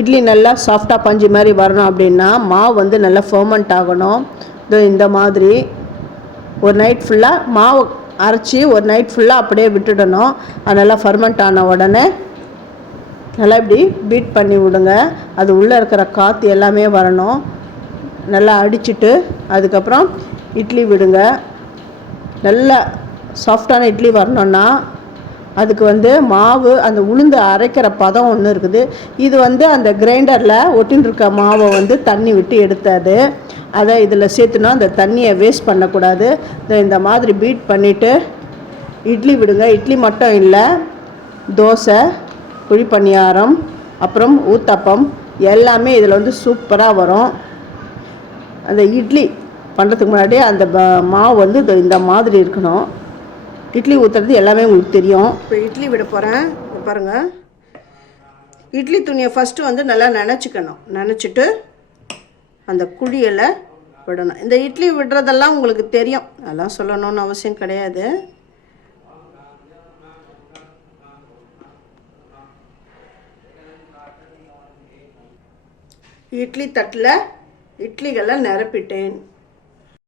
இட்லி நல்லா சாஃப்டாக பஞ்சு மாதிரி வரணும் அப்படின்னா மாவு வந்து நல்லா ஃபர்மெண்ட் ஆகணும். இந்த மாதிரி ஒரு நைட் ஃபுல்லாக மாவு அரைச்சி ஒரு நைட் ஃபுல்லாக அப்படியே விட்டுடணும். அது நல்லா ஃபர்மெண்ட் ஆன உடனே நல்லா இப்படி பீட் பண்ணி விடுங்க. அது உள்ளே இருக்கிற காற்று எல்லாமே வரணும். நல்லா அடிச்சுட்டு அதுக்கப்புறம் இட்லி விடுங்க. நல்லா சாஃப்டான இட்லி வரணுன்னா அதுக்கு வந்து மாவு அந்த உளுந்து அரைக்கிற பதம் ஒன்று இருக்குது. இது வந்து அந்த கிரைண்டரில் ஒட்டின்னு இருக்க மாவை வந்து தண்ணி விட்டு எடுத்தது. அதை இதில் சேர்த்துனா அந்த தண்ணியை வேஸ்ட் பண்ணக்கூடாது. இந்த மாதிரி பீட் பண்ணிவிட்டு இட்லி விடுங்க. இட்லி மட்டும் இல்லை, தோசை, குழிப்பணியாரம், அப்புறம் ஊத்தப்பம் எல்லாமே இதில் வந்து சூப்பராக வரும். அந்த இட்லி பண்ணுறதுக்கு முன்னாடி அந்த மாவு வந்து இந்த மாதிரி இருக்கணும். இட்லி ஊற்றுறது எல்லாமே உங்களுக்கு தெரியும். இப்போ இட்லி விட போகிறேன். பாருங்கள், இட்லி துணியை ஃபஸ்ட்டு வந்து நல்லா நனைச்சிக்கணும். நனைச்சிட்டு அந்த குழியில் விடணும். இந்த இட்லி விடுறதெல்லாம் உங்களுக்கு தெரியும், அதெல்லாம் சொல்லணும்னு அவசியம் கிடையாது. இட்லி தட்டில் இட்லிகளை நிரப்பிட்டேன்.